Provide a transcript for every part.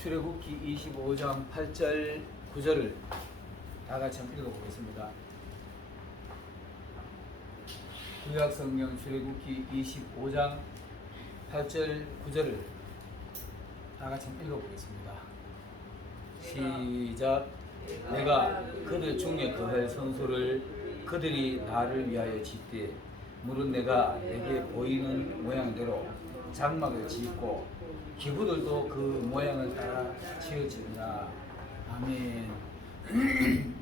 출애굽기 25장 8절 9절을 다 같이 한번 읽어보겠습니다. 구약성경 출애굽기 25장 8절 9절을 다 같이 한번 읽어보겠습니다. 시작. 내가 그들 중에 거할 성소를 그들이 나를 위하여 짓되 물은 내가 내게 보이는 모양대로 장막을 짓고 기구들도 그 모양을 따라 지어지리라. 아멘.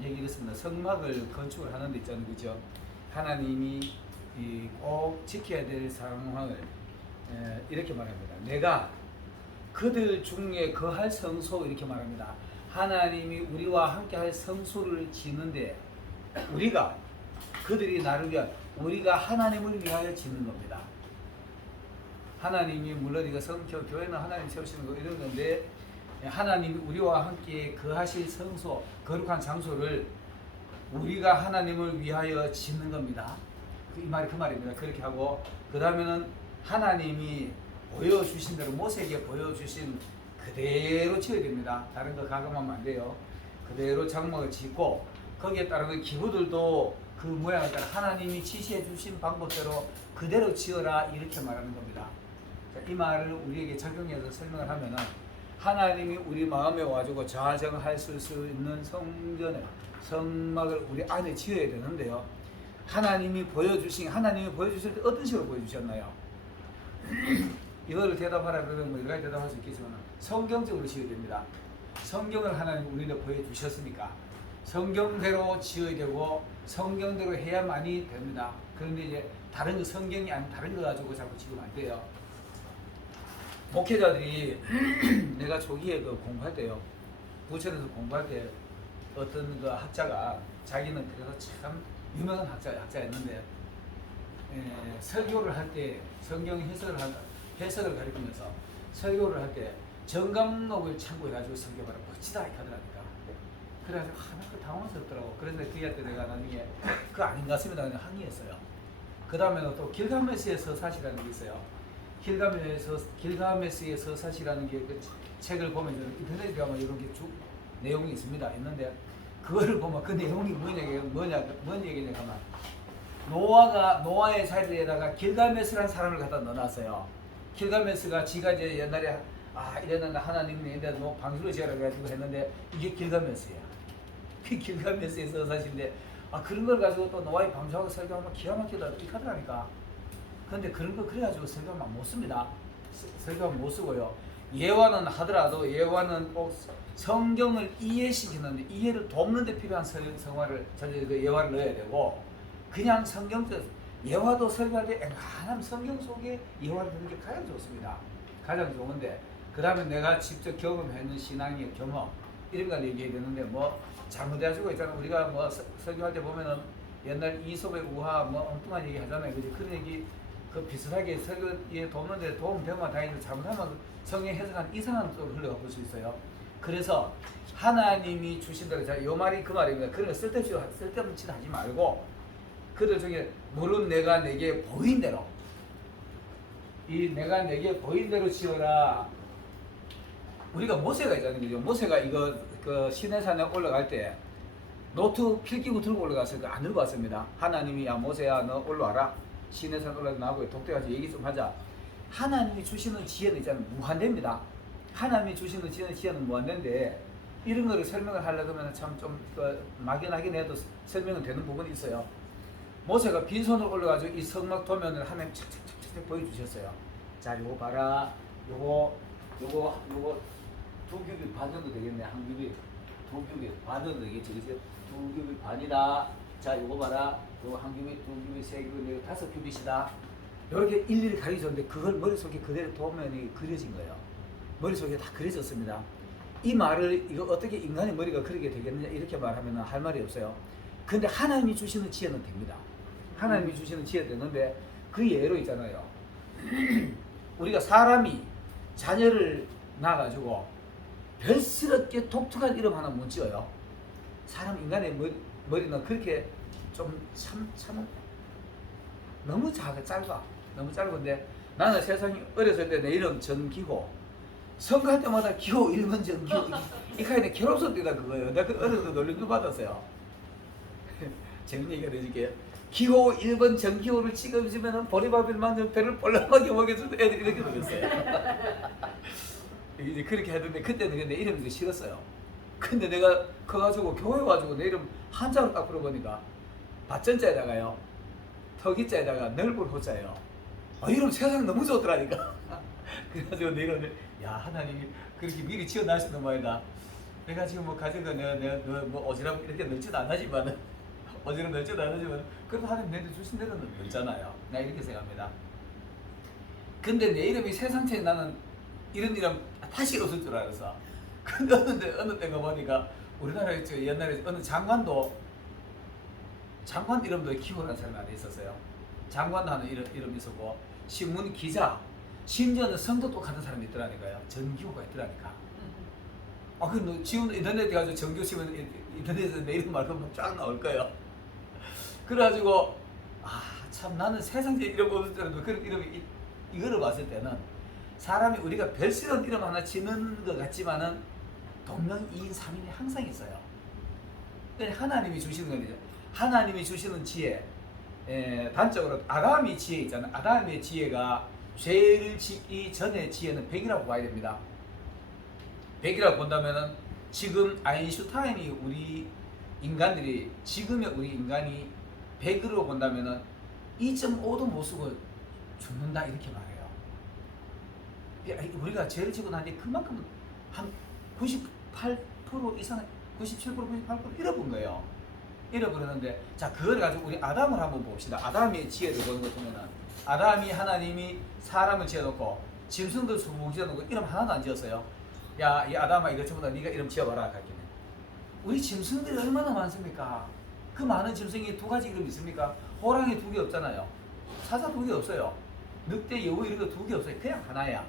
여기 이렇습니다. 성막을 건축을 하는 데 있잖아요, 그죠? 하나님이 꼭 지켜야 될 상황을 이렇게 말합니다. 내가 그들 중에 거할 성소, 이렇게 말합니다. 하나님이 우리와 함께 할 성소를 짓는데 우리가, 그들이 나를 위하여, 우리가 하나님을 위하여 짓는 겁니다. 하나님이 물론 이거 교회는 하나님 세우시는 거 이런 건데, 하나님이 우리와 함께 거하실 성소, 거룩한 장소를 우리가 하나님을 위하여 짓는 겁니다. 이 말이 그 말입니다. 그렇게 하고 그 다음에는 하나님이 보여주신 대로, 모세에게 보여주신 그대로 지어야 됩니다. 다른 거 가감하면 안 돼요. 그대로 장막을 짓고 거기에 따른 기구들도 그 모양을 따라 하나님이 지시해 주신 방법대로 그대로 지어라, 이렇게 말하는 겁니다. 이 말을 우리에게 적용해서 설명을 하면은, 하나님이 우리 마음에 와주고 좌정할 수 있는 성전을, 성막을 우리 안에 지어야 되는데요. 하나님이 보여주실 때 어떤 식으로 보여주셨나요? 이거를 대답하라 그러면 뭐 여러 가지 대답할 수 있겠지만 성경적으로 지어야 됩니다. 성경을 하나님 우리한테 보여주셨으니까 성경대로 지어야 되고 성경대로 해야만이 됩니다. 그런데 이제 다른 거, 성경이 아닌 다른 거 가지고 자꾸 지으면 안 돼요. 목회자들이 내가 초기에 공부할 때요, 부천에서 공부할 때 어떤 그 학자가, 자기는 그래서 참 유명한 학자였는데, 설교를 할 때 성경 해석을 가리키면서 설교를 할 때 정감록을 참고해가지고 설교하라 멋지다 이렇게 하더라니까. 그래서 하나 당황스럽더라고. 그래서 그한테 내가 나중에 그거 아닌 것 같습니다 그냥 항의했어요. 그 다음에는 또 길가메스의 서사시라는 게 있어요. 길가메스의 서사시라는 게 그 책을 보면 인터넷에 가면 이런 게 쭉 내용이 있는데 그거를 보면 그 내용이 뭔 얘기냐 하면, 노아의 자리에다가 길가메스라는 사람을 갖다 넣어놨어요. 길가메스가 지가 이제 옛날에 이랬는데 하나님이 얘네들 뭐 방수를 지어라 가지고 했는데 이게 길가메스야. 그 길가메스의 서사시인데 그런 걸 가지고 또 노아의 방수하고 설교하면 기가 막히다 이렇게 하더라니까. 근데 그런 거 그래가지고 설교하면 못 씁니다. 설교하면 못 쓰고요. 예화는 하더라도 예화는 꼭 성경을 이해시키는데, 이해를 돕는 데 필요한 예화를 넣어야 되고, 그냥 성경적 예화도 설교할 때 앵간한 성경 속에 예화를 듣는 게 가장 좋습니다. 가장 좋은데, 그 다음에 내가 직접 경험했는 신앙의 경험 이런 걸 얘기해야 되는데, 뭐 잘못해가지고 있잖아. 우리가 뭐 설교할 때 보면은 옛날 이솝의 우화 뭐 엉뚱한 얘기 하잖아요. 그지? 그런 얘기 그 비슷하게 설교에 돕는데 도움 되면 다행인데, 잘못하면 성경 해석한 이상한 쪽으로 흘러가 볼 수 있어요. 그래서 하나님이 주신 대로, 이 말이 그 말입니다. 그런 거 쓸데없는 짓 하지 말고, 그들 중에 물은 내가 내게 보인 대로, 내가 내게 보인 대로 지어라. 우리가 모세가 있잖아요, 그죠? 모세가 이거 그 시내산에 올라갈 때 노트 필기구 들고 올라갔어요. 안 들고 왔습니다. 하나님이 모세야 너 올라와라. 시내산 올라가 나하고 독대가지고 얘기 좀 하자. 하나님이 주시는 지혜는 있잖아요, 무한대입니다. 하나님이 주시는 지혜는 무한대인데, 이런 거를 설명을 하려고 하면 참 좀 막연하긴 해도 설명은 되는 부분이 있어요. 모세가 빈손으로 올라가지고 이 성막 도면을 하나님 착착착착 보여주셨어요. 자, 요거 봐라. 요거 두 규빗 반 정도 되겠네. 한 규빗, 두 규빗 반 정도 되겠지. 그래서 두 규빗 반이다. 자, 요거 봐라. 요거 한 규빗, 두 규빗, 세 규빗, 다섯 규빗이다. 이렇게 일일이 가르쳐줬는데 그걸 머릿속에 그대로 도면이 그려진 거예요. 머릿속에 다 그려졌습니다. 이 말을 이거 어떻게 인간의 머리가 그렇게 되겠느냐 이렇게 말하면 할 말이 없어요. 근데 하나님이 주시는 지혜는 됩니다. 하나님이 주시는 지혜 되는데, 그 예로 있잖아요. 우리가 사람이 자녀를 낳아가지고 별스럽게 독특한 이름 하나 못 지어요. 인간의 머리는 그렇게 좀 너무 짧아. 너무 짧은데, 나는 세상에 어렸을 때 내 이름 전기고, 선거할 때마다 기호 1번 정기호 이 카이네 괴롭소 뛰다 그거예요. 내가 그 어려서 놀림도 받았어요. 재밌는 얘기가 해줄게요. 기호 1번 정기호를 찍어주면 보리밥일만 배를 볼록하게 먹여주는 애들이 이렇게 놀렸어요. 이제 그렇게 하던데 그때는 내 이름이 싫었어요. 근데 내가 커가지고 교회 와가지고 내 이름 한자로 딱 풀어보니까 밭전자에다가요 턱이자에다가 넓을 호자예요. 이름 세상 너무 좋더라니까. 그래가지고 내가 야 하나님이 그렇게 미리 지어놨었는 모양이다. 내가 지금 뭐 가진 거 내가 뭐 어지럽 이렇게 넓지도 않지만은 어지럽 넓지도 않지만 그래도 하나님 내한테 주신 대로는 넓잖아요. 나 이렇게 생각합니다. 근데 내 이름이 세상체에 나는 이런 이름 다시 없을 줄 알았어. 근데 어느 때가 보니까 우리나라에 옛날에 어느 장관 이름도 기호라는 사람이 하나 있었어요. 장관도 하는 이름이 있었고 신문 기자 심지어는 성도 똑같은 사람이 있더라니까요. 전기호가 있더라니까. 그 지금 인터넷에 가서 전기호 치면 인터넷에서 내 이름 말고 쫙 나올 거예요. 그래가지고 참 나는 세상에 이름 없을 줄 알았는데 그런 이름이 이거를 봤을 때는 사람이 우리가 별스러운 이름 하나 짓는 것 같지만은 동명이인 삼인이 항상 있어요. 하나님이 주시는 거죠. 하나님이 주시는 지혜, 단적으로 아담의 지혜 있잖아요. 아담의 지혜가 죄를 짓기 전의 지혜는 100이라고 봐야 됩니다. 100이라고 본다면은 지금 아인슈타인이 우리 인간들이 지금의 우리 인간이 100으로 본다면은 2.5도 못 쓰고 죽는다 이렇게 말해요. 우리가 죄를 지고 난 뒤에 그만큼 한 98% 이상, 97%, 98% 잃어본 거예요. 잃어버렸는데, 자, 그걸 가지고 우리 아담을 한번 봅시다. 아담의 지혜를 보는 것 보면은, 아담이 하나님이 사람을 지어놓고, 짐승들 수봉 지어놓고, 이름 하나도 안 지었어요. 야, 이 아담아, 이거 전부 다 네가 이름 지어봐라. 가기는. 우리 짐승들이 얼마나 많습니까? 그 많은 짐승이 두 가지 이름이 있습니까? 호랑이 2개 없잖아요. 사자 2개 없어요. 늑대, 여우 이런 거 2개 없어요. 그냥 하나야.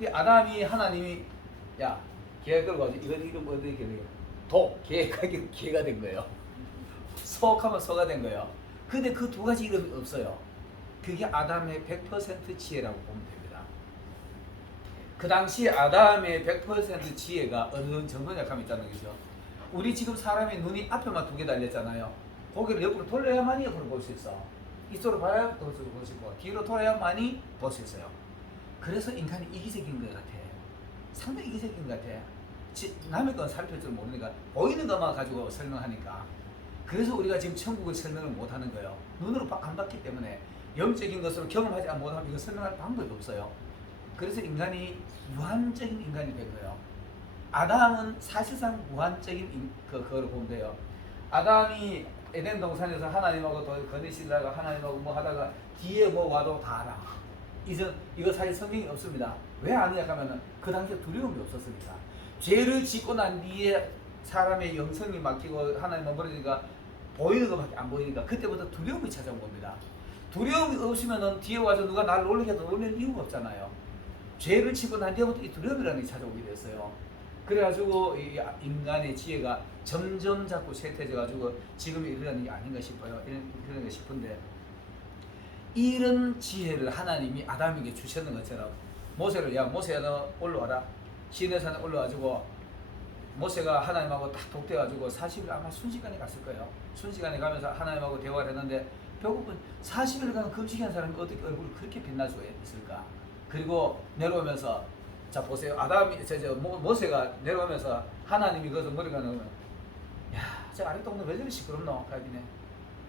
이 아담이 하나님이 야, 개 끌고 와서 이거 이름 어떻게 돼요? 개가기 개가 된 거예요. 소하면 소가 된 거예요. 근데 그 2가지 이름이 없어요. 그게 아담의 100% 지혜라고 보면 됩니다. 그 당시 아담의 100% 지혜가 어느 정도냐 하면 있다는 거죠. 우리 지금 사람의 눈이 앞에만 2개 달렸잖아요. 고개를 옆으로 돌려야만이 옆으로 볼 수 있어. 이쪽으로 봐야 볼 수 있고 뒤로 돌아야만이 볼 수 있어요. 그래서 인간이 이기적인 것 같아. 상당히 이기적인 것 같아. 남의 건 살필 줄 모르니까 보이는 것만 가지고 설명하니까. 그래서 우리가 지금 천국을 설명을 못하는 거예요. 눈으로 안 봤기 때문에 영적인 것으로 경험하지 못하면 이거 설명할 방법이 없어요. 그래서 인간이 무한적인 인간이 된 거예요. 아담은 사실상 무한적인 그거를 보면 돼요. 아담이 에덴 동산에서 하나님하고 거니시다가 하나님하고 뭐 하다가 뒤에 뭐 와도 다 알아. 이거 사실 성경이 없습니다. 왜 아느냐 하면은 그 당시에 두려움이 없었으니까. 죄를 짓고 난 뒤에 사람의 영성이 막히고 하나님만 버리니까 보이는 것밖에 안 보이니까 그때부터 두려움이 찾아온 겁니다. 두려움이 없으면은 뒤에 와서 누가 나를 놀라게 해도 놀랄 이유가 없잖아요. 죄를 짓고 난 뒤부터 이 두려움이라는 게 찾아오게 됐어요. 그래가지고 이 인간의 지혜가 점점 자꾸 쇠퇴져가지고 지금 이러는 게 아닌가 싶어요. 이런 게 싶은데 이런 지혜를 하나님이 아담에게 주셨는 것처럼 모세를 야 모세야 너 올라와라. 시내산에 올라와가지고 모세가 하나님하고 딱 독대가지고 40일 아마 순식간에 갔을 거예요. 순식간에 가면서 하나님하고 대화를 했는데 결국은 40일간 금식한 사람이 어떻게 얼굴이 그렇게 빛날 수가 있을까? 그리고 내려오면서 자 보세요. 모세가 내려오면서 하나님이 거기서 머리가 나오면 야, 저 아래 동네 왜 저리 시끄럽노? 가기네.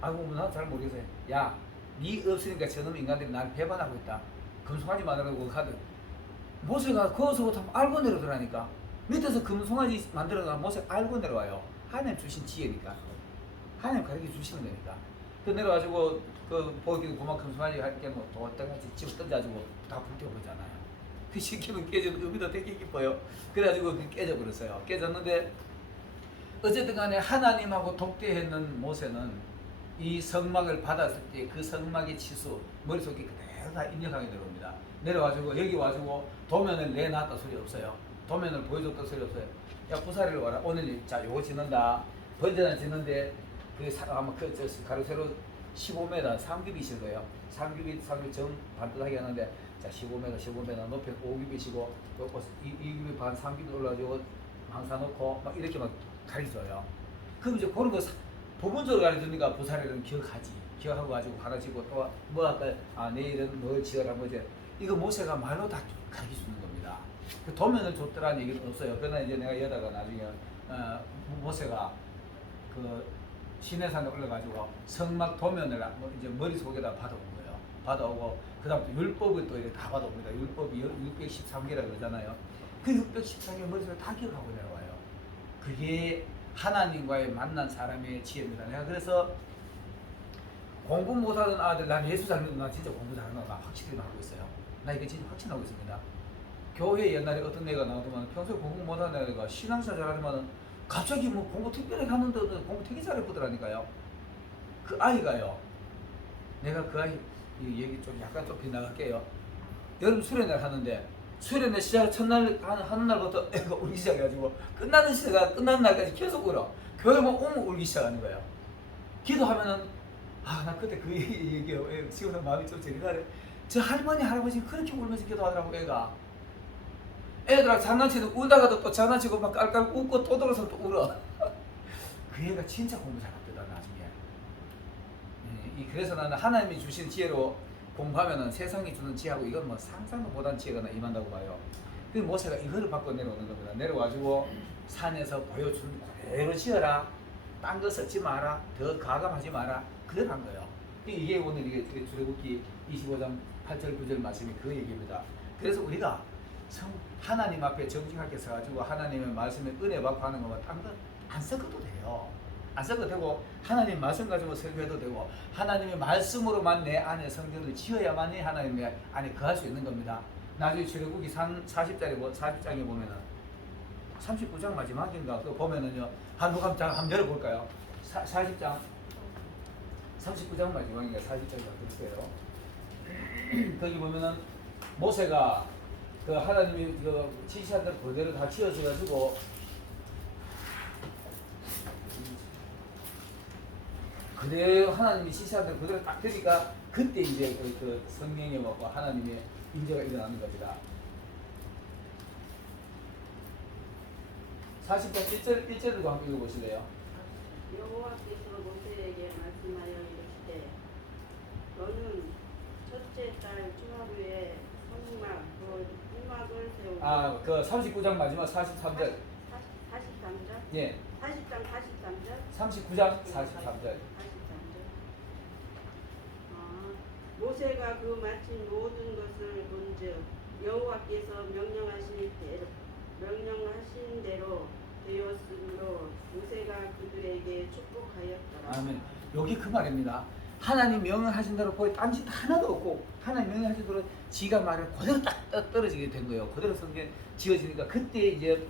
아이고 나도 잘 모르겠어요. 야, 네 없으니까 저놈 인간들이 나를 배반하고 있다. 금송아지 만들라고 하든 모세가 거기서부터 알고 내려오더라니까. 밑에서 금송아지 만들어가 모세가 알고 내려와요. 하나님 주신 지혜니까. 하나님 가르쳐 주시는 거니까. 그 내려와가지고 그 보기 고막 금송아지 할게 뭐 도어떠같이 집어 던져가지고 다 불태워보잖아요. 그 시키면 깨지는 의미도 되게 기뻐요. 그래가지고 깨져버렸어요. 깨졌는데 어쨌든 간에 하나님하고 독대했는 모세는 이 성막을 받았을 때 그 성막의 치수 머릿속에 그대로 다 입력하게 들어옵니다. 내려와가지고 여기 와가지고 도면을 내놨다 소리 없어요. 도면을 보여줬다 소리 없어요. 야 부사리로 와라. 오늘 자 요거 짓는다. 번제단 짓는데 그 아마 그 가로세로 15m 삼겹이실 거예요. 삼겹이 정 반듯하게 하는데 자 15m 높이 5규빗이고 이 규빗 반 3규빗 올라가지고 망사 놓고 막 이렇게 막 가르쳐줘요. 그럼 이제 그런 거 부분적으로 가르쳐주니까 부사리는 기억하고 가지고 가르치고 또 뭐 할까 내일은 뭘 지어라 뭐지 이거 모세가 말로 다 가르쳐주는 겁니다. 그 도면을 줬더라는 얘기는 없어요. 그러나 이제 내가 여다가 나중에 모세가 그 시내산에 올라가지고 성막 도면을 이제 머릿속에다 받아온 거예요. 받아오고 그다음부터 율법을 또 이렇게 다 받아옵니다. 율법이 613개라고 그러잖아요. 그 613개 머릿속에 다 기억하고 내려와요. 그게 하나님과의 만난 사람의 지혜입니다. 내가 그래서 공부 못하는 아들 난 예수 잘 믿는 나 진짜 공부 잘하는 거 확실히 하고 있어요. 나 이게 진짜 확신하고 있습니다. 교회 옛날에 어떤 애가 나오더만 평소에 공부 못하는 애가 신앙생활 잘하지만은 갑자기 뭐 공부 특별히 하는데 공부 되게 잘해보더라니까요. 그 아이가요. 내가 그 아이 얘기 좀 약간 좀 빗나갈게요. 여름 수련회 하는데 수련회 시작 첫날 하는 날부터 애가 울기 시작해가지고 끝나는 날까지 계속 울어. 교회만 오면 울기 시작하는 거예요. 기도하면은 나 그때 그 얘기해요. 지금은 마음이 좀 저리가래. 저 할머니 할아버지 그렇게 울면서 기도하더라고 애가. 애들하고 장난치는 울다가도 또 장난치고 막 깔깔 웃고 또 들어서 또 울어. 그 애가 진짜 공부 잘합니다 나중에. 그래서 나는 하나님이 주신 지혜로 공부하면은 세상이 주는 지혜하고 이건 뭐 상상도 못한 지혜가 임한다고 봐요. 그 모세가 이거를 받고 내려오는 겁니다. 내려와가지고 산에서 보여준 그대로 지어라. 딴 거 썼지 마라. 더 가감하지 마라. 그걸 한 거예요. 이게 오늘 이게 출애굽기 25장 8절 9절 말씀이 그 얘기입니다. 그래서 우리가 하나님 앞에 정직하게 서가지고 하나님의 말씀에 은혜 받고 하는 거면 딴 거 안 섞어도 돼요. 안 섞어도 되고 하나님 말씀 가지고 설교해도 되고 하나님의 말씀으로만 내 안에 성전을 지어야만이 하나님의 안에 거할 수 있는 겁니다. 나중에 출애굽기 40장에 보면은 39장 마지막인가 그거 보면은요 누가 한번 열어볼까요? 40장 39장 마지막인가 40장인가 그럴게요. 거기 보면은 모세가 그 하나님이 그 지시한 대로 그대로 다 지어져가지고 그대로 하나님이 지시한 대로 그대로 딱 되니까 그때 이제 그 성령의 먹고 하나님의 임재가 일어나는 겁니다. 40장 1절도 한번 읽어보실래요? 여호와께서 모세에게 말씀하여 이르시되 너는 첫째 달 초하루에 성막을 세우고 그 39장 마지막 43절 43절? 예 40장 43절? 39장 43절 모세가 그 마친 모든 것을 본즉 여호와께서 명령하신 대로 되었으므로 모세가 그들에게 축복하였더라. 아멘. 여기 그 말입니다. 하나님 명령하신 대로 거의 딴짓 하나도 없고 하나님 명령하신 대로 지가 말을 그대로 딱 떨어지게 된 거예요. 그대로 성경 지어지니까 그때 이제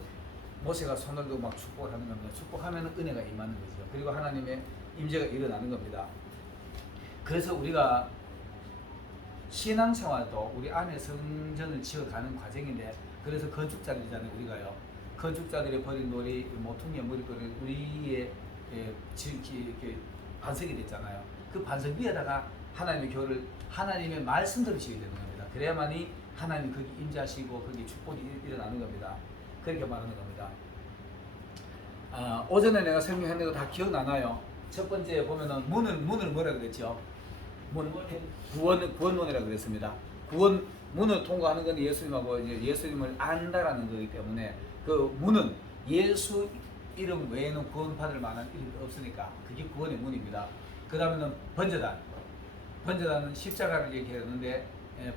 모세가 손을 들고 막 축복을 하는 겁니다. 축복하면 은혜가 임하는 거죠. 그리고 하나님의 임재가 일어나는 겁니다. 그래서 우리가 신앙생활도 우리 안에 성전을 지어가는 과정인데 그래서 건축자들이잖아요. 우리가요. 건축자들이 버린 돌이 모퉁이의 머리돌이 우리의 반석이 됐잖아요. 그 반석 위에다가 하나님의 교를 하나님의 말씀대로 지어야 되는 겁니다. 그래야만이 하나님 거기 임재하시고 거기 축복이 일어나는 겁니다. 그렇게 말하는 겁니다. 오전에 내가 설명했는 거 다 기억나나요? 첫 번째 보면은 문을 뭐라 그랬죠? 구원문이라고 그랬습니다. 문을 통과하는 건 예수님하고 이제 예수님을 안다라는 거기 때문에 그 문은 예수 이름 외에는 구원받을 만한 이름이 없으니까 그게 구원의 문입니다. 그 다음에는 번제단은 십자가를 얘기했는데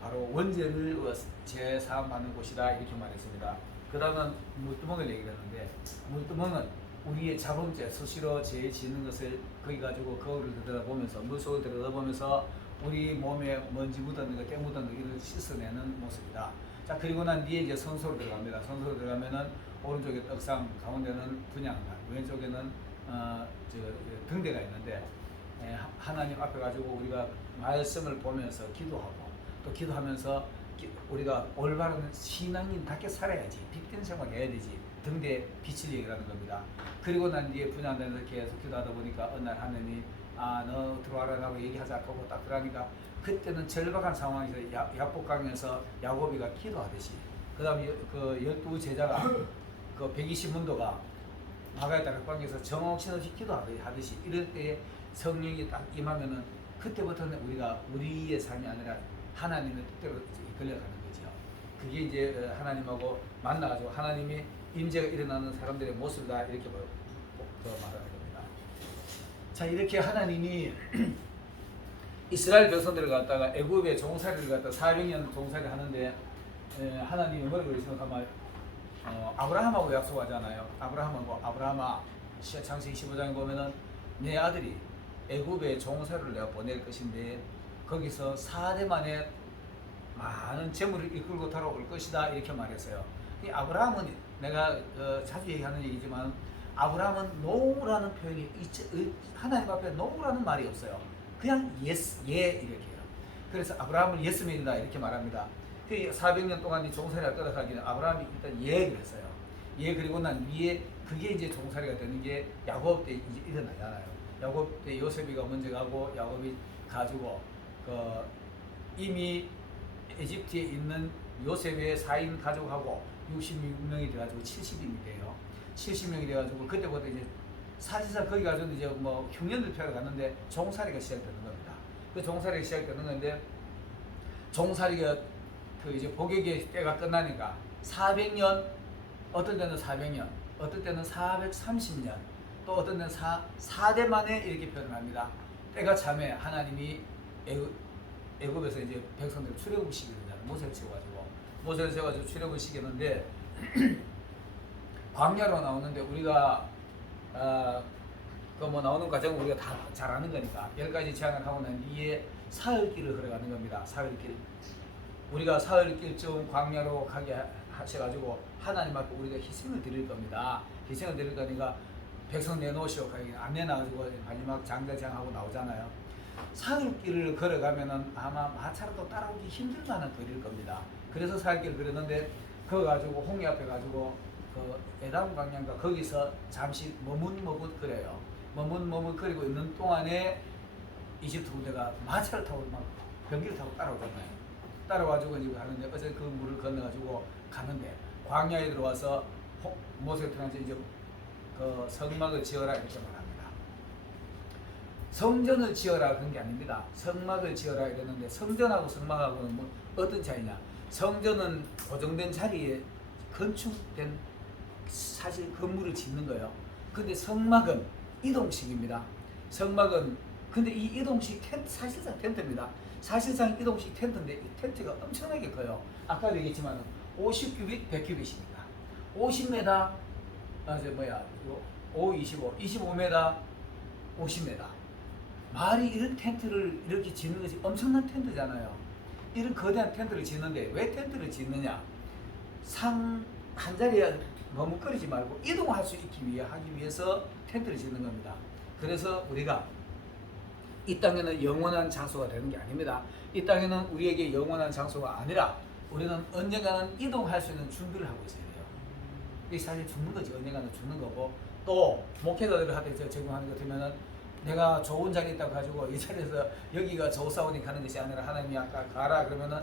바로 원죄를 제사함받는 곳이다 이렇게 말했습니다. 그 다음은 물두멍을 얘기했는데 물두멍은 우리의 자범죄, 수시로 죄 짓는 것을 거기 가지고 거울을 들여다보면서 물속을 들여다보면서 우리 몸에 먼지 묻었는 거, 때 묻었는 거 이를 씻어내는 모습이다. 자 그리고 난 뒤에 이제 성소로 들어갑니다. 성소로 들어가면은 오른쪽에 떡상, 가운데는 분향단, 왼쪽에는 등대가 있는데 하나님 앞에 가지고 우리가 말씀을 보면서 기도하고 또 기도하면서 우리가 올바른 신앙인답게 살아야지 빛된 생활 해야 되지 등대 빛을 얘기하는 겁니다. 그리고 난 뒤에 분양단에서 계속 기도하다 보니까 어느 날 하나님이 너 들어와라라고 얘기하자고 딱 들어가니까 그때는 절박한 상황에서 야복강에서 야곱이가 기도하듯이 그다음에 그 12 제자가 그 120문도가 마가의 다락방에서 정신없이 기도하듯이 이럴 때 성령이 딱 임하면은 그때부터는 우리가 우리의 삶이 아니라 하나님의 뜻대로 이끌려가는 거죠. 그게 이제 하나님하고 만나가지고 하나님의 임재가 일어나는 사람들의 모습이다 이렇게 말하는 겁니다. 자, 이렇게 하나님이 이스라엘 백성들을 갖다가 애굽의 종살이를 갖다 400년 종살이 하는데 하나님이 뭐라고 그러시면 가만 아브라함하고 약속하잖아요. 아브라함아 창세기 15장에 보면은 내 아들이 애굽의 종살이를 내가 보낼 것인데 거기서 4대 만에 많은 재물을 이끌고 돌아올 것이다 이렇게 말했어요. 이 아브라함은 내가 자주 얘기하는 얘기지만 아브라함은 노라는 표현이 하나님 앞에 노라는 말이 없어요. 그냥 yes, 예 이렇게 해요. 그래서 아브라함은 예스맨이다 이렇게 말합니다. 그 400년 동안 이 종살이가 떠나가기는 아브라함이 일단 예 그랬어요. 예 그리고 난 위에 그게 이제 종살이가 되는 게 야곱 때 이제 일어나잖아요. 야곱 때 요셉이가 먼저 가고 야곱이 가지고 이미 에집트에 있는 요셉의 4인 가족하고 66명이 돼가지고 70인이 돼요. 70명이 돼가지고 그때부터 이제 사실상 거기 가서 이제 뭐 흉년들 피하러 갔는데 종살이가 시작되는 겁니다. 그 종살이가 시작되는 건데 종살이가 그 이제 복역의 때가 끝나니까 400년, 어떤 때는 400년, 어떤 때는 430년, 또 어떤 때는 4대 만에 이렇게 표현합니다. 때가 참에 하나님이 애굽에서 이제 백성들을 출애굽을 시키잖아요. 모세를 세워가지고 출애굽을 시키는데 광야로 나오는데 우리가 그 뭐 나오는 과정은 우리가 다 잘 아는 거니까 10가지 제안을 하고 난 뒤에 사흘길을 걸어가는 겁니다. 사흘길. 우리가 사흘길쯤 광야로 가게 하셔가지고 하나님 앞에 우리가 희생을 드릴 겁니다. 희생을 드릴 거니까 백성 내놓으시오. 안 내놔가지고 마지막 장대장하고 나오잖아요. 사흘길을 걸어가면은 아마 마차로도 따라오기 힘들 만한 거리일 겁니다. 그래서 사흘길을 걸었는데 그거 가지고 홍해 앞에 가지고 그 에담 광야인가 거기서 잠시 머뭇머뭇거려요. 머뭇머뭇거리고 있는 동안에 이집트 군대가 마차를 타고 막 변기를 타고 따라오잖아요. 따라와가지고 이제 가는데 어제 그 물을 건너가지고 가는데 광야에 들어와서 모세를 통해서 이제 그 성막을 지어라 이렇게 말합니다. 성전을 지어라 그런 게 아닙니다. 성막을 지어라 이랬는데 성전하고 성막하고는 뭐 어떤 차이냐? 성전은 고정된 자리에 건축된 사실 건물을 짓는 거예요. 근데 성막은 이동식입니다. 성막은 근데 이 이동식 텐트 사실상 텐트입니다. 사실상 이동식 텐트인데 이 텐트가 엄청나게 커요. 아까 얘기했지만 50규빗, 100규빗입니다. 50m, 5, 25, 25m, 50m. 말이 이런 텐트를 이렇게 짓는 것이 엄청난 텐트잖아요. 이런 거대한 텐트를 짓는데 왜 텐트를 짓느냐? 한 자리에 머뭇거리지 말고 이동할 수 하기 위해서 텐트를 짓는 겁니다. 그래서 우리가 이 땅에는 영원한 장소가 되는 게 아닙니다. 이 땅에는 우리에게 영원한 장소가 아니라 우리는 언젠가는 이동할 수 있는 준비를 하고 있어야 돼요. 이게 사실 죽는 거지. 언젠가는 죽는 거고 또 목회자들을 하되 적용하는 것 같으면은 내가 좋은 자리에 있다고 가지고 이 자리에서 여기가 조사원이 가는 것이 아니라 하나님이 아까 가라 그러면은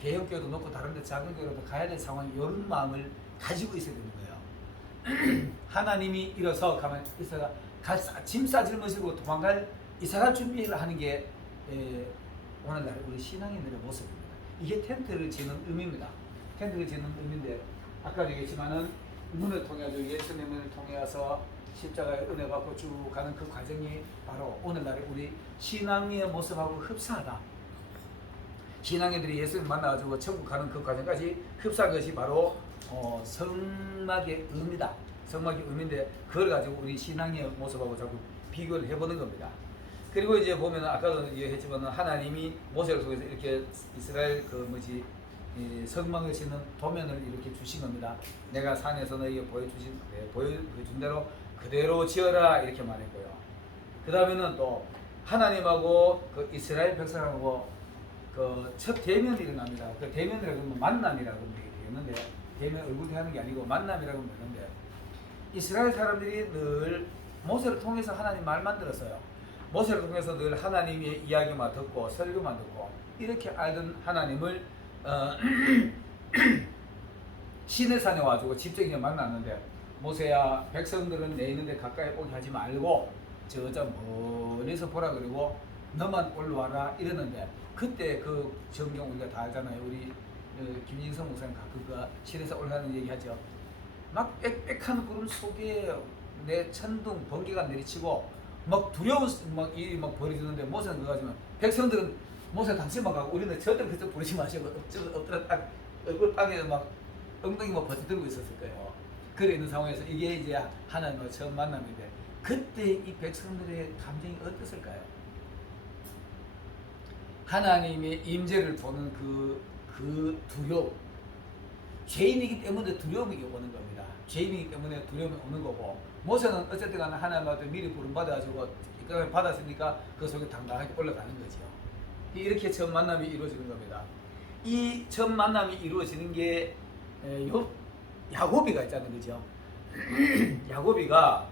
대형교회도 놓고 다른 데 작은 교회로도 가야 될 상황이 이런 마음을 가지고 있어야 되는 거예요. 하나님이 일어서 가만히 있어가 짐 싸질머시고 도망갈 이사갈 준비를 하는 게 오늘날 우리 신앙인들의 모습입니다. 이게 텐트를 지는 의미입니다. 텐트를 지는 의미인데 아까 얘기했지만은 문을 통해서 예수님을 통해서 십자가의 은혜 받고 쭉 가는 그 과정이 바로 오늘날 우리 신앙의 모습하고 흡사하다. 신앙인들이 예수님 만나가지고 천국 가는 그 과정까지 흡사한 것이 바로 성막의 의미다. 성막의 의미인데 그걸 가지고 우리 신앙의 모습하고 자꾸 비교를 해보는 겁니다. 그리고 이제 보면 아까도 얘기했지만 하나님이 모세를 통해서 이렇게 이스라엘 성막을 짓는 도면을 이렇게 주신 겁니다. 내가 산에서 너희에게 보여준 대로 그대로 지어라 이렇게 말했고요. 그 다음에는 또 하나님하고 그 이스라엘 백성하고 그 첫 대면이 일어납니다. 그 대면이라고 하면 만남이라고 얘기했는데 대면 얼굴 대하는 게 아니고 만남이라고 하는데 이스라엘 사람들이 늘 모세를 통해서 하나님 말만 들었어요. 모세를 통해서 늘 하나님의 이야기만 듣고 설교만 듣고 이렇게 알던 하나님을 시내산에 와가지고 직접 만났는데 모세야 백성들은 내 있는데 가까이 오게 하지 말고 저저 멀리서 보라 그리고 너만 올라와라 이러는데 그때 그 정경 우리가 다 알잖아요. 우리 김인성 목사님 가끔 그 시내산 올라가는 얘기하죠. 막 빽빽한 구름 속에 내 천둥 번개가 내리치고 막 두려운 막 일이 막 벌어지는데 모세는 그거 가지고 백성들은 모세 당신만 가고 우리는 절대 그쪽 부르지 마시고 엎드려 딱 얼굴 땅에 막 엉덩이 막 버티들고 있었을 거예요. 그래 있는 상황에서 이게 이제 하나님과 처음 만남인데 그때 이 백성들의 감정이 어땠을까요? 하나님의 임재를 보는 그 두려움, 죄인이기 때문에 두려움이 오는 겁니다. 죄인이기 때문에 두려움이 오는 거고 모세는 어쨌든 간에 하나님한테 미리 부름받아가지고 이끌림을 받았으니까 그 속에 당당하게 올라가는 거죠. 이렇게 처음 만남이 이루어지는 겁니다. 이 처음 만남이 이루어지는 게 야곱이가 있잖아요. 그죠? 야곱이가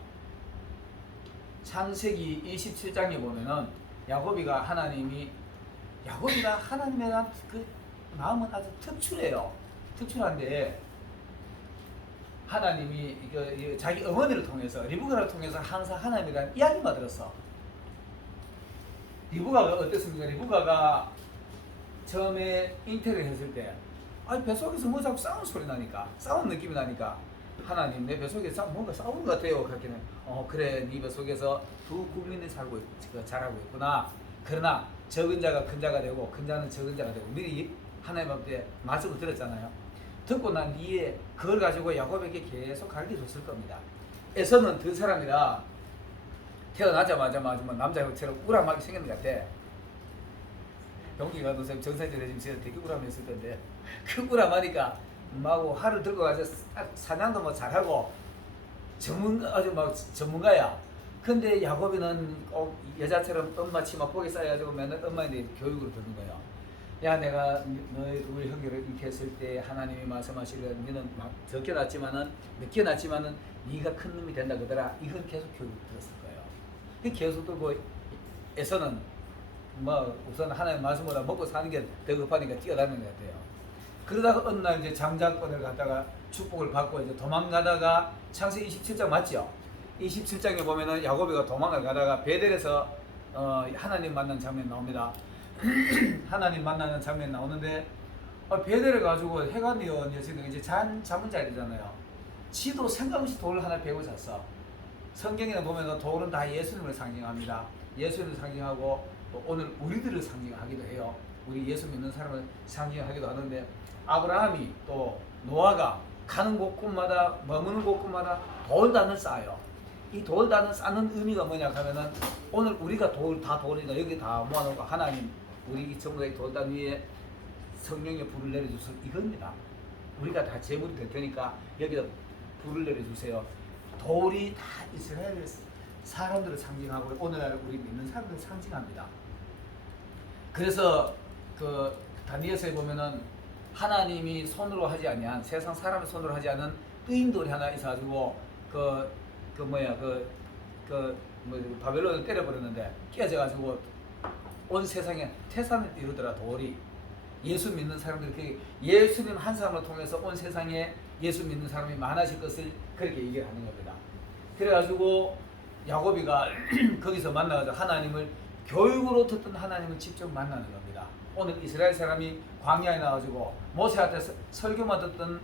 창세기 27장에 보면은 야곱이가 하나님에 대한 그 마음은 아주 특출해요. 특출한데 하나님이 자기 어머니를 통해서 리브가를 통해서 항상 하나님에 대한 이야기만 들었어. 리브가가 어땠습니까? 리브가가 처음에 잉태를 했을 때 뱃속에서 뭐 자꾸 싸우는 소리 나니까 싸우는 느낌이 나니까 하나님 내 뱃속에서 뭔가 싸우는 것 같아요. 그렇게는 그래 네 뱃속에서 두 국민이 자라고 있구나. 그러나 적은 자가 큰 자가 되고 큰 자는 적은 자가 되고 미리 하나님 앞에 말씀을 들었잖아요. 듣고 난 뒤에 그걸 가지고 야곱에게 계속 가르쳐줬을 겁니다. 에서는 두 사람이라 태어나자마자 남자처럼 우람하게 생긴 것 같아. 동기가 선생님 정상적으로 해주면 제가 되게 우람했을 건데 그 우람하니까 마고 하루 들고 가서 사냥도 뭐 잘하고 아주 막 전문가야. 근데 야곱이는 꼭 여자처럼 엄마 치마 포개 쌓여가지고 맨날 엄마한테 교육을 듣는 거예요. 야 내가 너희 우리 형제를 잉태했을 때 하나님이 말씀하시기를 너는 막 적게 낳지만은 늦게 낳지만은 네가 큰 놈이 된다 그러더라. 이건 계속 교육을 들었을 거예요. 계속 듣고 에서는 뭐 우선 하나님 말씀보다 먹고 사는 게 더 급하니까 뛰어다니는 것 같아요. 그러다가 어느 날 이제 장자권을 갖다가 축복을 받고 이제 도망가다가 창세기 27장 맞죠? 27장에 보면은 야곱이가 도망을 가다가 베델에서 하나님 만난 장면 나옵니다. 하나님 만나는 장면 나오는데 베델을 가지고 해가 뉘어지는 이제 잠은 잘 되잖아요. 지도 생각 없이 돌을 하나 베고 잤어. 성경에 보면 돌은 다 예수님을 상징합니다. 예수님을 상징하고 또 오늘 우리들을 상징하기도 해요. 우리 예수 믿는 사람을 상징하기도 하는데 아브라함이 또 노아가 가는 곳곳마다 머무는 곳곳마다 돌단을 쌓아요. 이 돌단을 쌓는 의미가 뭐냐 하면은 오늘 우리가 돌이니까 여기 다 모아놓고 하나님 우리 전부 다 돌단 위에 성령의 불을 내려주세요. 이겁니다. 우리가 다 제물이 될 테니까 여기다 불을 내려주세요. 돌이 다 이스라엘 사람들을 상징하고 오늘날 우리 믿는 사람들을 상징합니다. 그래서 그 다니엘서에 보면은 하나님이 손으로 하지 아니한 세상 사람의 손으로 하지 않은 뜨인돌이 하나 있어가지고 바벨론을 때려버렸는데 깨져가지고 온 세상에 태산을 이루더라. 돌이 예수 믿는 사람들이 예수님 한 사람을 통해서 온 세상에 예수 믿는 사람이 많아질 것을 그렇게 얘기를 하는 겁니다. 그래가지고 야곱이가 거기서 만나가지고 하나님을 교육으로 듣던 하나님을 직접 만나는 겁니다. 오늘 이스라엘 사람이 광야에 나와가지고 모세한테 설교만 듣던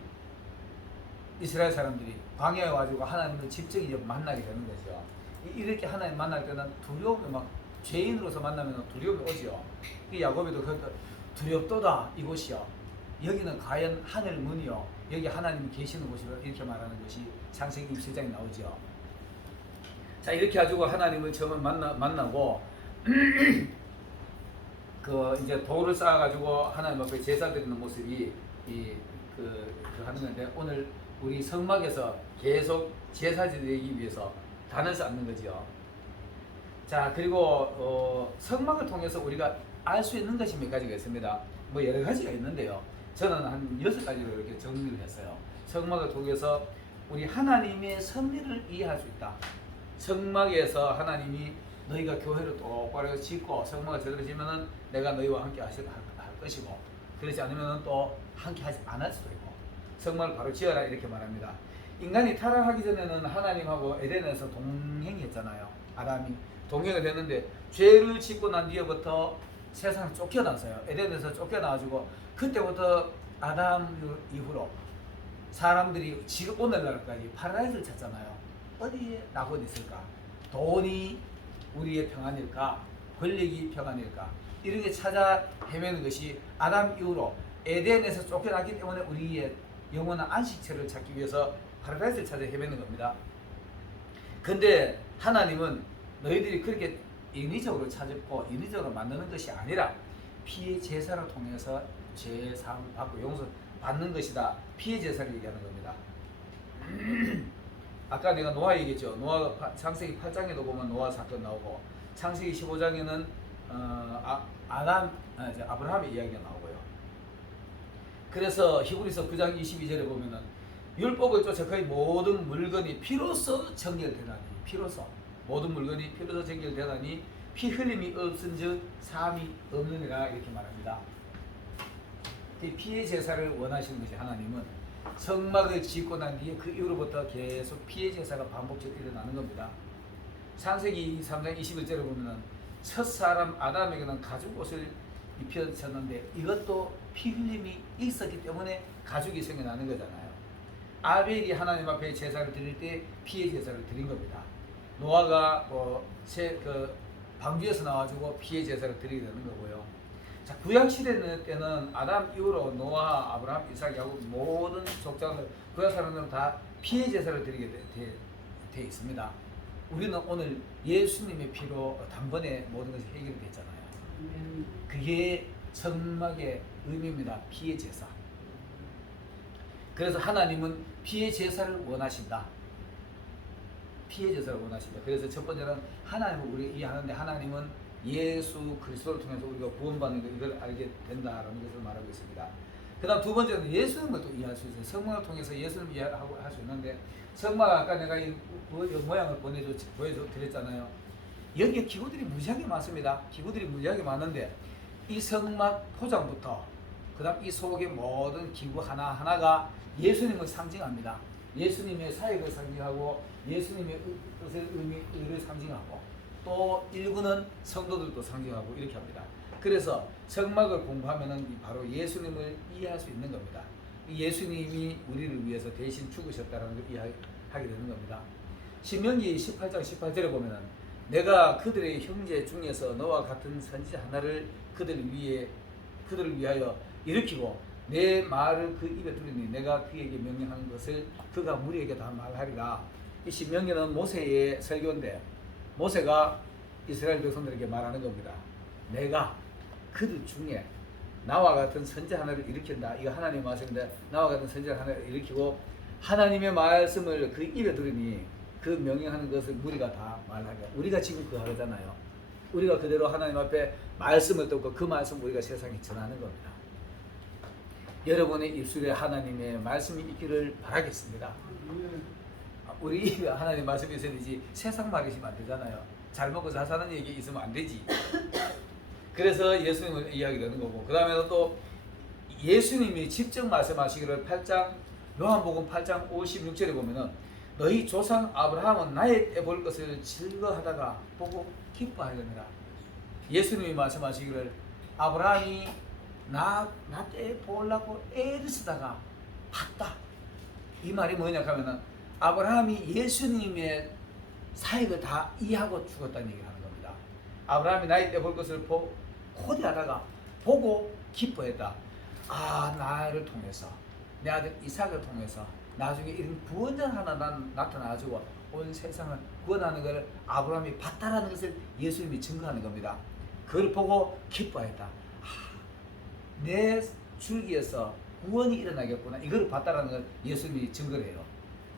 이스라엘 사람들이 광야에 와가지고 하나님을 직접 이제 만나게 되는 거죠. 이렇게 하나님 만날 때는 두려움이 막 죄인으로서 만나면 두려움이 오죠. 이 야곱이도 두렵도다 이곳이요. 여기는 과연 하늘 문이요. 여기 하나님이 계시는 곳이라 이렇게 말하는 것이 창세기 27장에 나오죠. 자 이렇게 가지고 하나님을 처음 만나고 이제 돌을 쌓아가지고 하나님 앞에 제사 드리는 모습이 하는 건데 오늘 우리 성막에서 계속 제사 드리기 위해서 단을 쌓는 거죠. 자 그리고 성막을 통해서 우리가 알 수 있는 것이 몇 가지가 있습니다. 뭐 여러 가지가 있는데요. 저는 한 6가지로 이렇게 정리를 했어요. 성막을 통해서 우리 하나님의 섭리를 이해할 수 있다. 성막에서 하나님이 너희가 교회를 똑바로 짓고 성막을 제대로 지면은 내가 너희와 함께 할 것이고, 그렇지 않으면은 또 함께 하지 않을 수도 있고, 성막을 바로 지어라 이렇게 말합니다. 인간이 타락하기 전에는 하나님하고 에덴에서 동행했잖아요. 아담이 동행이 됐는데 죄를 짓고 난 뒤에부터 세상을 쫓겨났어요. 에덴에서 쫓겨나가지고 그때부터 아담 이후로 사람들이 지금 오늘날까지 파라다이스를 찾잖아요. 어디에 낙원이 있을까? 돈이 우리의 평안일까? 권력이 평안일까? 이런 게 찾아 헤매는 것이 아담 이후로 에덴에서 쫓겨났기 때문에 우리의 영원한 안식처를 찾기 위해서 파라다이스를 찾아 헤매는 겁니다. 근데 하나님은 너희들이 그렇게 인위적으로 찾고 인위적으로 만드는 것이 아니라 피의 제사를 통해서 죄사함을 받고 용서 받는 것이다. 피의 제사를 얘기하는 겁니다. 아까 내가 노아 얘기했죠. 노아가 창세기 8장에도 보면 노아 사건 나오고, 창세기 15장에는 아브라함의 이야기가 나오고요. 그래서 히브리서 9장 22절에 보면은 율법을 쫓아 거의 모든 물건이 피로써 정결되다니, 피로써 모든 물건이 피로써 정결되다니 피 흘림이 없은즉 사함이 없느니라 이렇게 말합니다. 피의 제사를 원하시는 것이 하나님은 성막을 짓고 난 뒤에 그 이후로부터 계속 피의 제사가 반복적으로 일어나는 겁니다. 창세기 3장 21절에 보면은 첫 사람 아담에게는 가죽 옷을 입혀졌는데 이것도 피 흘림이 있었기 때문에 가죽이 생겨나는 거잖아요. 아벨이 하나님 앞에 제사를 드릴 때 피의 제사를 드린 겁니다. 노아가 방주에서 나와가지고 피의 제사를 드리게 되는 거고요. 자, 구약시대 때는 아담 이후로 노아, 아브라함, 이삭, 야곱 모든 족장을 구약 사람들은 다 피의 제사를 드리게 돼 있습니다. 우리는 오늘 예수님의 피로 단번에 모든 것이 해결이 됐잖아요. 그게 성막의 의미입니다. 피의 제사. 그래서 하나님은 피의 제사를 원하신다. 피의 제사를 원하신다. 그래서 첫 번째는 하나님을 우리가 이해하는데, 하나님은 예수 그리스도를 통해서 우리가 구원받는 것, 이걸 알게 된다라는 것을 말하고 있습니다. 그 다음 두 번째는 예수님을 또 이해할 수 있어요. 성막을 통해서 예수님을 이해하고 할 수 있는데, 성막 아까 내가 이 모양을 보여드렸잖아요. 여기에 기구들이 무지하게 많습니다. 기구들이 무지하게 많은데 이 성막 포장부터 그 다음 이 속의 모든 기구 하나하나가 예수님을 상징합니다. 예수님의 사역을 상징하고 예수님의 뜻을 의미를 상징하고, 또 일부는 성도들도 상징하고 이렇게 합니다. 그래서 성막을 공부하면은 바로 예수님을 이해할 수 있는 겁니다. 예수님이 우리를 위해서 대신 죽으셨다는 걸 이해하게 되는 겁니다. 신명기 18장 18절에 보면은 내가 그들의 형제 중에서 너와 같은 선지 하나를 그들을 위하여 일으키고 내 말을 그 입에 두리니 내가 그에게 명령하는 것을 그가 무리에게 다 말하리라. 이 신명기는 모세의 설교인데 모세가 이스라엘 백성들에게 말하는 겁니다. 내가 그들 중에 나와 같은 선지 하나를 일으킨다. 이거 하나님의 말씀인데 나와 같은 선지 하나를 일으키고 하나님의 말씀을 그 입에 두리니 그 명령하는 것을 무리가 다 말하리라. 우리가 지금 그거 하잖아요. 우리가 그대로 하나님 앞에 말씀을 듣고 그 말씀 우리가 세상에 전하는 겁니다. 여러분의 입술에 하나님의 말씀이 있기를 바라겠습니다. 우리 입에 하나님의 말씀이 있어야 되지 세상 말이 있으면 안 되잖아요. 잘 먹고 잘 사는 얘기 있으면 안 되지. 그래서 예수님을 이야기 되는 거고, 그 다음에 또 예수님이 직접 말씀하시기를 요한복음 8장 56절에 보면은 너희 조상 아브라함은 나의 때 볼 것을 즐거하다가 보고 기뻐하려니라. 예수님이 말씀하시기를 아브라함이 나 때 보려고 애를 쓰다가 봤다. 이 말이 뭐냐 하면은 아브라함이 예수님의 사역을 다 이해하고 죽었다는 얘기를 하는 겁니다. 아브라함이 나의 때 볼 것을 코디하다가 보고 기뻐했다. 아, 나를 통해서 내 아들 이삭을 통해서 나중에 이런 구원자 하나 나타나가지고 온 세상을 구원하는 것을 아브라함이 봤다라는 것을 예수님이 증거하는 겁니다. 그걸 보고 기뻐했다. 내 줄기에서 구원이 일어나겠구나. 이걸 봤다라는 걸 예수님이 증거를 해요.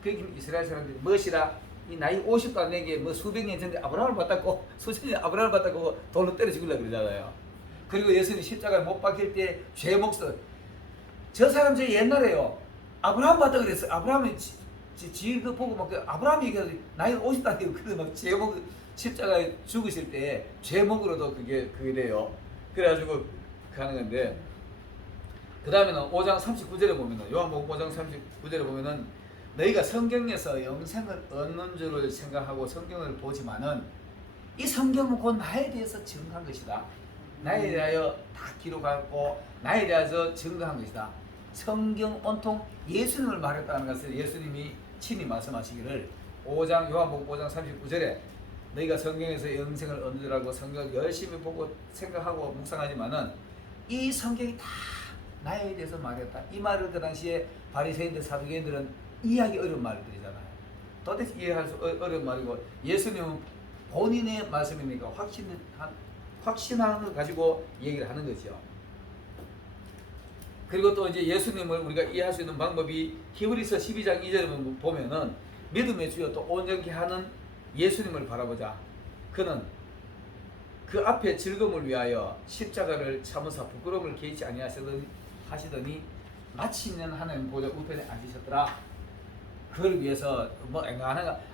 그러니까 이스라엘 사람들이 무엇이라 이 나이 50도 안 되게 뭐 수백 년 전에 아브라함을 봤다고 수천 년 아브라함을 봤다고 돌로 때려 죽이려고 그러잖아요. 그리고 예수님이 십자가에 못 박힐 때 죄 목숨 저 사람 저 옛날에요 아브라함 봤다 그랬어요. 아브라함이 그 보고 막 그 아브라함이 얘기하지 나이가 50다니고 그래 막 제목 십자가에 죽으실 때 제목으로도 그게 돼요. 그래가지고 가는 건데 그 다음에는 5장 39절에 보면은 요한복음 5장 39절에 보면은 너희가 성경에서 영생을 얻는 줄을 생각하고 성경을 보지만은 이 성경은 곧 나에 대해서 증거한 것이다. 나에 대하여 다 기록하고 나에 대해서 증거한 것이다. 성경 온통 예수님을 말했다는 것을 예수님이 친히 말씀하시기를 요한복음 5장 39절에 너희가 성경에서 영생을 얻는 줄 알고 성경을 열심히 보고 생각하고 묵상하지만은 이 성경이 다 나에 대해서 말했다. 이 말을 그 당시에 바리새인들 사두개인들은 이해하기 어려운 말들이잖아요. 도대체 이해할 수 어려운 말이고 예수님은 본인의 말씀이니까 확신하는 걸 가지고 얘기를 하는 거죠. 그리고 또 이제 예수님을 우리가 이해할 수 있는 방법이 히브리서 12장 2절에 보면은 믿음의 주여 또 온전케 하는 예수님을 바라보자. 그는 그 앞에 즐거움을 위하여 십자가를 참으사 부끄러움을 개의치 아니하시더니 마침내 하나님 보좌 우편에 앉으셨더라. 그걸 위해서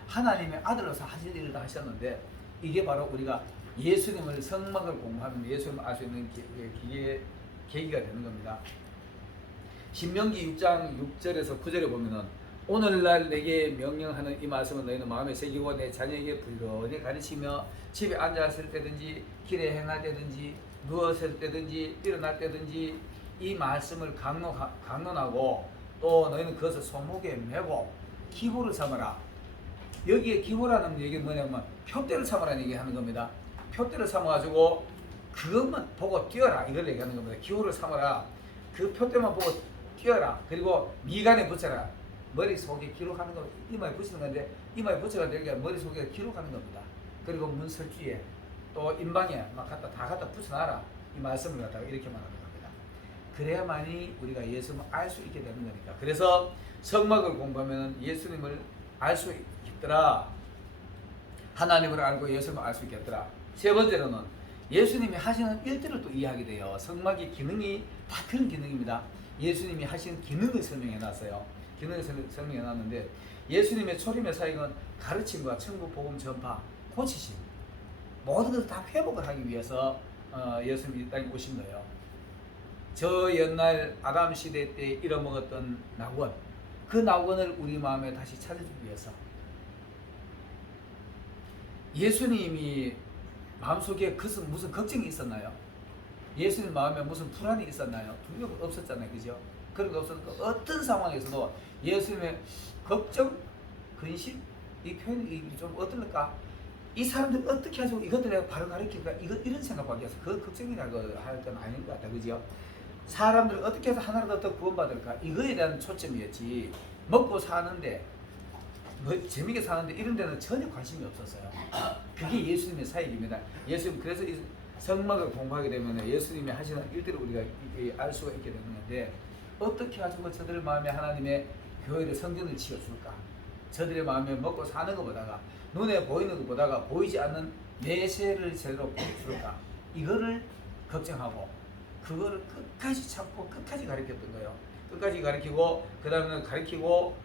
하나님의 아들로서 하실 일을 다 하셨는데 이게 바로 우리가 예수님을 성막을 공부하면 예수님을 알 수 있는 계기가 되는 겁니다. 신명기 6장 6절에서 9절에 보면은 오늘날 내게 명령하는 이 말씀은 너희는 마음에 새기고 내 자녀에게 부지런히 가르치며 집에 앉았을 때든지 길에 행할 때든지 누웠을 때든지 일어날 때든지 이 말씀을 강론하고 또 너희는 그것을 손목에 메고 기호를 삼아라. 여기에 기호라는 얘기는 뭐냐면 표대를 삼으라는 얘기하는 겁니다. 표대를 삼아가지고 그것만 보고 뛰어라 이걸 얘기하는 겁니다. 기호를 삼아라. 그 표대만 보고 뛰어라. 그리고 미간에 붙여라. 머릿속에 기록하는 거 이마에 붙이는 건데 이마에 붙여가지고 여기가 머릿속에 기록하는 겁니다. 그리고 문설주에 또 인방에 막 다 갖다 붙여놔라. 이 말씀을 갖다가 이렇게 말하는 겁니다. 그래야만이 우리가 예수님을 알 수 있게 되는 거니까. 그래서 성막을 공부하면 예수님을 알 수 있더라. 하나님을 알고 예수님을 알 수 있겠더라. 세 번째로는 예수님이 하시는 일들을 또 이해하게 돼요. 성막의 기능이 다 그런 기능입니다. 예수님이 하신 기능을 설명해 놨어요. 기능을 설명해 놨는데 예수님의 초림의 사역은 가르침과 천국 복음 전파, 고치심 모든 것을 다 회복을 하기 위해서 예수님이 이 땅에 오신 거예요. 저 옛날 아담 시대 때 잃어먹었던 낙원, 그 낙원을 우리 마음에 다시 찾아주기 위해서 예수님이 마음속에 무슨 걱정이 있었나요? 예수님 마음에 무슨 불안이 있었나요? 두려움 없었잖아요. 그죠? 그런 거 없었고 어떤 상황에서도 예수님의 걱정, 근심 이 표현이 좀 어떨까? 이 사람들 어떻게 하시고 이것들 바로 가르칠까? 이런 생각밖에 없어. 그 걱정이라고 할 건 아닌 것 같다. 그죠? 사람들 어떻게 해서 하나라도 더 구원받을까? 이거에 대한 초점이었지. 먹고 사는데 재미있게 사는데 이런 데는 전혀 관심이 없었어요. 그게 예수님의 사역입니다. 예수님 그래서 이 성막을 공부하게 되면 예수님이 하시는 일들을 우리가 알 수가 있게 되는 건데 어떻게 가지고 저들의 마음에 하나님의 교회를 성전을 지어줄까? 저들의 마음에 먹고 사는 것보다가 눈에 보이는 것보다가 보이지 않는 내세를 제대로 보여줄까? 이거를 걱정하고 그거를 끝까지 참고 끝까지 가르쳤던 거예요. 끝까지 가르치고 그 다음에 가르치고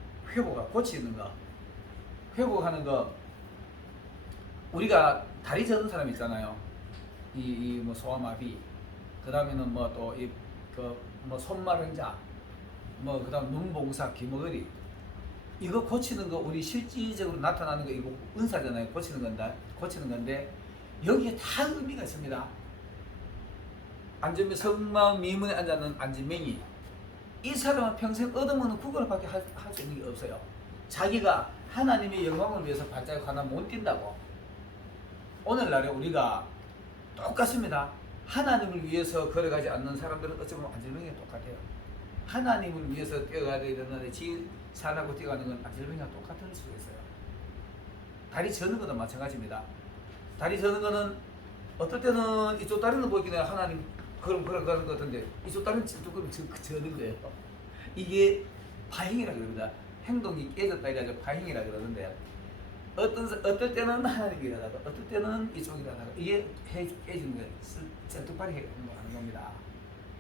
고치는 거, 회복하는 거. 우리가 다리 젖은 사람 있잖아요. 뭐 소아마비, 그 다음에는 뭐 또 뭐 손마른자, 뭐 그다음 눈봉사, 귀머거리 이거 고치는 거 우리 실질적으로 나타나는 거 이거 은사잖아요. 고치는 건데 여기에 다 의미가 있습니다. 안전미 성막 미문에 앉아있는 안진맹이 이 사람은 평생 얻어먹는 구걸을 밖에 할 수 있는 게 없어요. 자기가 하나님의 영광을 위해서 발자국 하나 못 뛴다고. 오늘날에 우리가 똑같습니다. 하나님을 위해서 걸어가지 않는 사람들은 어쩌면 안전명이가 똑같아요. 하나님을 위해서 뛰어가야 되는데 지 살라고 뛰어가는 건 안전명이가 똑같을 수 있어요. 다리 저는 것도 마찬가지입니다. 다리 저는 거는 어떨 때는 이쪽 다리는 보이긴 해요. 하나님 걸어가는 것 같은데 이쪽 다리는 조금 저는 거예요. 이게 파행이라 그럽니다. 행동이 깨졌다 이래가지고 파행이라 그러는데 어떨 때는 하나님이라다가 어떨 때는 이쪽이라다가 이게 깨지는 거예요. 셀뚝발이 하는 겁니다.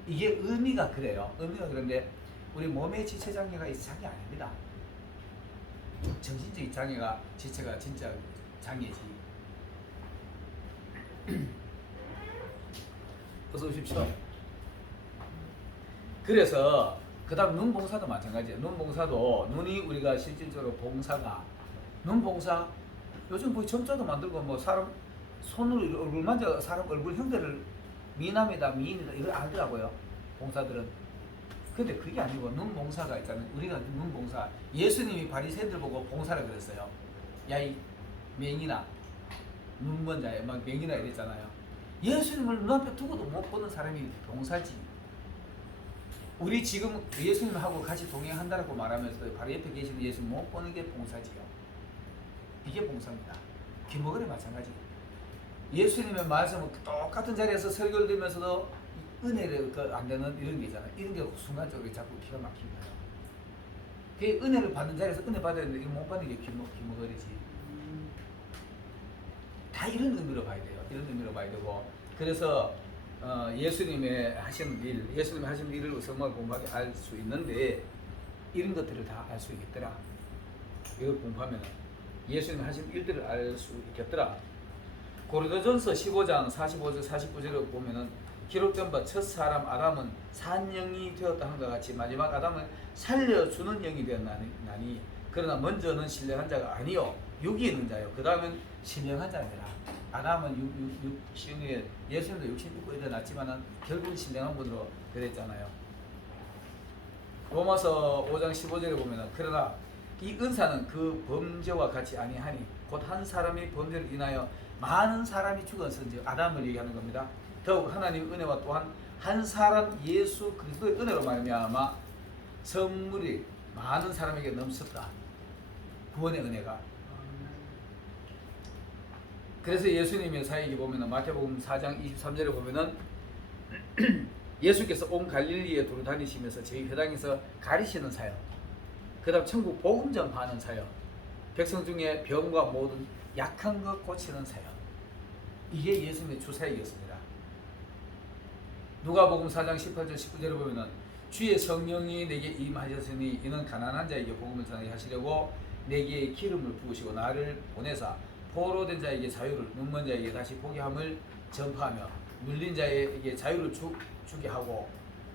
이게 의미가 그래요. 의미가 그런데 우리 몸의 지체 장애가 있는 장애 아닙니다. 정신적인 지체가 진짜 장애지. 어서 오십시오. 그래서 그다음 눈 봉사도 마찬가지예요. 눈 봉사도 눈이 우리가 실질적으로 봉사가 눈 봉사 요즘 뭐 점자도 만들고 뭐 사람 손으로 얼굴 만져 사람 얼굴 형태를 미남이다 미인이다 이걸 알더라고요. 봉사들은. 근데 그게 아니고 눈 봉사가 있잖아요. 우리가 눈 봉사 예수님이 바리새인들 보고 봉사를 그랬어요. 야 이 맹인아 눈먼 자야 막 맹인아 이랬잖아요. 예수님을 눈앞에 두고도 못 보는 사람이 봉사지. 우리 지금 예수님하고 같이 동행한다고 말하면서 바로 옆에 계시는 예수님 못 보는 게 봉사지요. 이게 봉사입니다. 김목걸이 마찬가지. 예수님의 말씀은 똑같은 자리에서 설교를 들으면서도 은혜를 안 되는 이런 게 있잖아요. 이런 게 순간적으로 자꾸 기가 막힌 거예요. 그 은혜를 받는 자리에서 은혜 받아야 되는데 이거 못 받는 게 김목걸이지. 다 이런 의미로 봐야 돼요. 이런 의미로 봐야 되고 그래서 예수님의 하시는 일을 정말 공부하게 알 수 있는데 이런 것들을 다 알 수 있겠더라. 이걸 공부하면 예수님 하신 일들을 알 수 있겠더라. 고린도전서 15장 45절 49절을 보면은 기록된 바 첫 사람 아담은 산 영이 되었다 한 것 같이 마지막 아담은 살려주는 영이 되었나니 그러나 먼저는 신령한 자가 아니요 육이 있는 자요 그 다음은 신령한 자니라. 아담은 육신에 예수님도 육신 입고 일어났지만은 결국은 신령한 분으로 그랬잖아요. 로마서 5장 15절에 보면은 그러나 이 은사는 그 범죄와 같이 아니하니 곧 한 사람이 범죄를 인하여 많은 사람이 죽었은즉 아담을 얘기하는 겁니다. 더욱 하나님의 은혜와 또한 한 사람 예수 그리스도의 은혜로 말미암아 선물이 많은 사람에게 넘쳤다. 구원의 은혜가. 그래서 예수님의 사역에 보면은 마태복음 4장 23절에 보면은 예수께서 온 갈릴리에 두루 다니시면서 저희 회당에서 가리시는 사역, 그다음 천국 복음 전파하는 사역, 백성 중에 병과 모든 약한 것 고치는 사역. 이게 예수님의 주 사역이었습니다. 누가복음 4장 18절 19절에 보면은 주의 성령이 내게 임하셨으니 이는 가난한 자에게 복음을 전하게 하시려고 내게 기름을 부으시고 나를 보내사 포로된 자에게 자유를 눈먼 자에게 다시 보게 함을 전파하며 눌린 자에게 자유를 주게 하고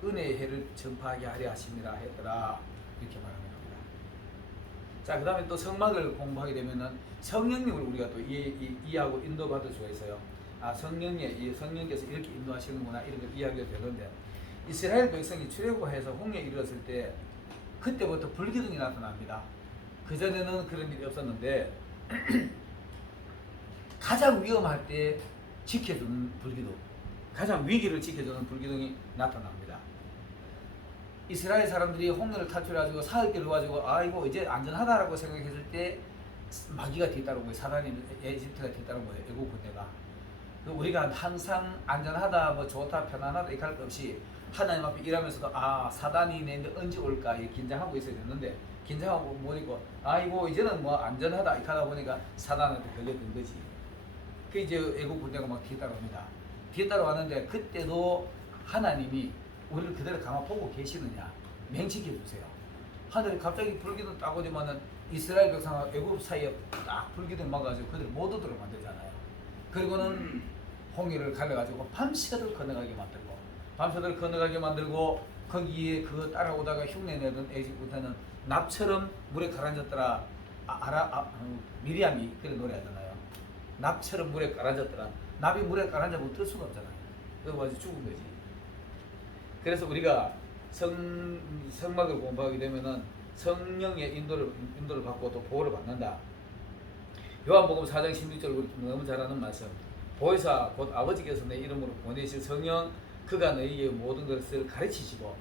은혜의 해를 전파하게 하려 하십니다 했더라. 이렇게 말합니다. 자, 그 다음에 또 성막을 공부하게 되면은 성령님을 우리가 또 이해하고 인도받을 수가 있어요. 아, 성령께서 이렇게 인도하시는구나 이런 걸 이해하게 되는데 이스라엘 백성이 출애굽해서 홍해에 이르렀을 때 그때부터 불기둥이 나타납니다. 그전에는 그런 일이 없었는데 가장 위험할 때 지켜주는 불기둥, 가장 위기를 지켜주는 불기둥이 나타납니다. 이스라엘 사람들이 홍해를 탈출해가지고 사흘길을 가지고 아이고 이제 안전하다라고 생각했을 때 마귀가 뒤따른 거예요. 사단이 에집트가 뒤따른 거예요. 애국 군대가. 우리가 항상 안전하다, 뭐 좋다, 편안하다 이렇게 할 것 없이 하나님 앞에 일하면서도 아 사단이 내는데 언제 올까 긴장하고 있어야 되는데 긴장하고 보니까 아이고 이제는 뭐 안전하다 이렇게 하다 보니까 사단한테 걸렸던 거지. 그 이제 애국 군대가 막 뒤따라옵니다. 뒤따라왔는데 그때도 하나님이 우리를 그대로 가만 보고 계시느냐 맹치게 해주세요. 하늘에 갑자기 불기둥 딱 오지만은 이스라엘 백성과 애굽 사이에 딱 불기둥 막아가지고 그들 못 오도록 만들잖아요. 그리고는 홍해를 갈라가지고 밤새도록 건너가게 만들고 거기에 그거 따라오다가 흉내내던 에집트는 납처럼 물에 가라앉았더라. 미리암이 그런 노래하잖아요. 납처럼 물에 가라앉았더라. 납이 물에 가라앉으면 뜰 수가 없잖아요. 그래서 죽은 거지. 그래서 우리가 성막을 공부하게 되면은 성령의 인도를 받고 또 보호를 받는다. 요한복음 4장 16절 우리 너무 잘 아는 말씀. 보혜사 곧 아버지께서 내 이름으로 보내실 성령 그가 너희에게 모든 것을 가르치시고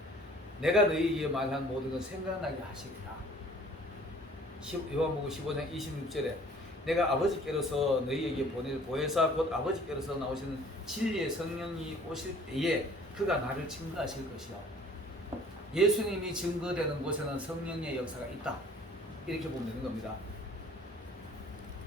내가 너희에게 말한 모든 것 생각나게 하시리라. 요한복음 15장 26절에 내가 아버지께로서 너희에게 보낼 보혜사 곧 아버지께로서 나오시는 진리의 성령이 오실 때에 그가 나를 증거하실 것이요. 예수님이 증거되는 곳에는 성령의 역사가 있다. 이렇게 보면 되는 겁니다.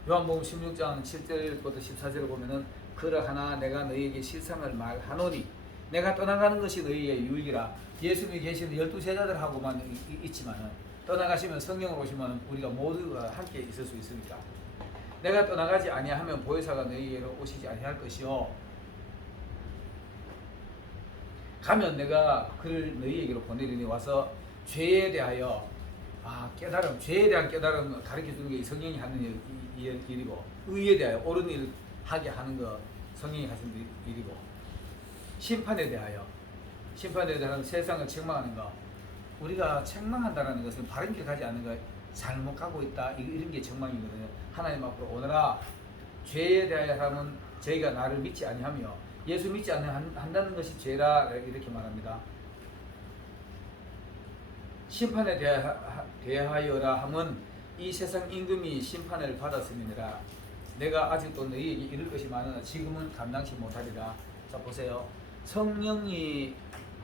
요한복음 16장 7절부터 14절을 보면은 그러하나 내가 너희에게 실상을 말하노니 내가 떠나가는 것이 너희의 유익이라. 예수님이 계시는 12 제자들하고만 있지만은 떠나가시면 성령으로 오시면 우리가 모두가 함께 있을 수 있으니까. 내가 떠나가지 아니하면 보혜사가 너희에게로 오시지 아니할 것이요. 가면 내가 그를 너희에게로 보내리니 와서 죄에 대하여 깨달음, 죄에 대한 깨달음 가르쳐 주는 게 성령이 하는 일이고, 의에 대하여 옳은 일 하게 하는 거 성령이 하시는 일이고, 심판에 대한 세상을 책망하는 거. 우리가 책망한다는 것은 바른 길 가지 않는 거, 잘못 가고 있다 이런 게 책망이거든요. 하나님 앞으로 오너라. 죄에 대하여 하면 저희가 나를 믿지 아니하며 예수 믿지 않는다는 것이 죄라 이렇게 말합니다. 심판에 대하여라 함은 이 세상 임금이 심판을 받았음이니라. 내가 아직도 너희에게 이를 것이 많으나 지금은 감당치 못하리라. 자 보세요. 성령이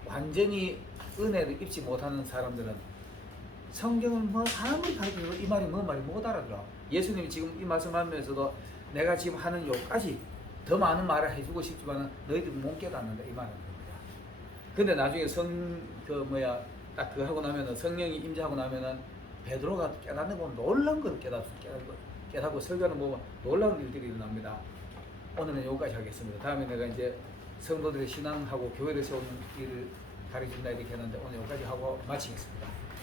완전히 은혜를 입지 못하는 사람들은 성경을 뭐 아무리 가르쳐도 이 말이 뭔 말인지 못 알아들어. 예수님이 지금 이 말씀하면서도 내가 지금 하는 요까지 더 많은 말을 해주고 싶지만 너희들 못 깨닫는다 이 말은 겁니다. 근데 나중에 딱 그거 하고 나면은 성령이 임재하고 나면은 베드로가 깨닫는 거 보면 놀라운 걸 깨닫고 설교하는 거 보면 놀라운 일들이 일어납니다. 오늘은 여기까지 하겠습니다. 다음에 내가 이제 성도들의 신앙하고 교회를 세우는 일을 가르친다 이렇게 했는데 오늘 여기까지 하고 마치겠습니다.